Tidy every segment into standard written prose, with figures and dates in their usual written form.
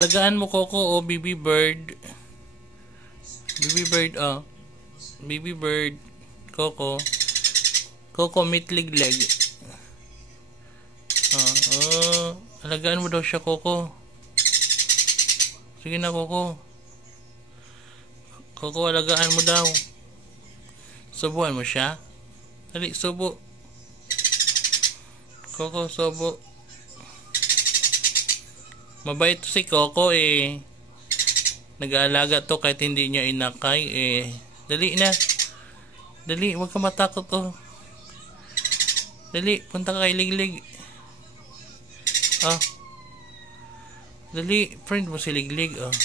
Alagaan mo Coco o baby bird. Baby bird oh. Baby bird. Coco. Coco mitligleg. Alagaan mo daw siya Coco. Sige na Coco. Coco, alagaan mo daw. Subuan mo siya. Dali, subo. Coco, subo. Mabait si Coco eh. Nag-aalaga to kahit hindi niya inakay eh. Dali na. Dali, huwag ka matakot oh. Dali, punta ka kay Liglig. Dali, friend mo si Liglig oh.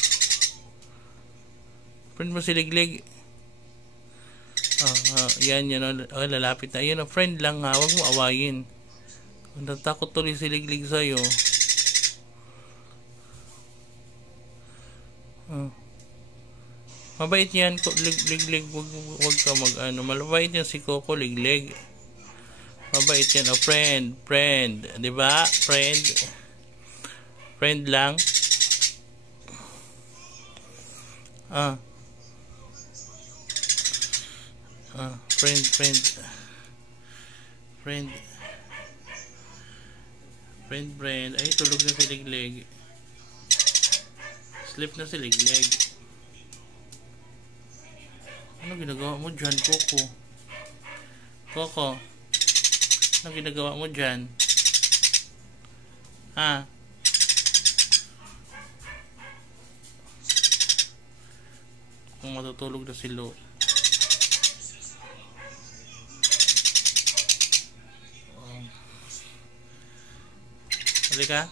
Friend mo si Liglig. Yan oh, lalapit na. Yan oh, friend lang ha, huwag mo awayin. Kung natakot tuloy si Liglig sa'yo. Mabait yan Liglig, wag ka mag ano, mabait yan si Coco Liglig. Mabait yan oh, friend, di ba? Friend lang. Friend. Ay, tulog na si Liglig. Sleep na si Liglig. Ano ginagawa mo dyan, Coco? Coco, ano ginagawa mo dyan? Ha? Kung matutulog na si Lo. Halika.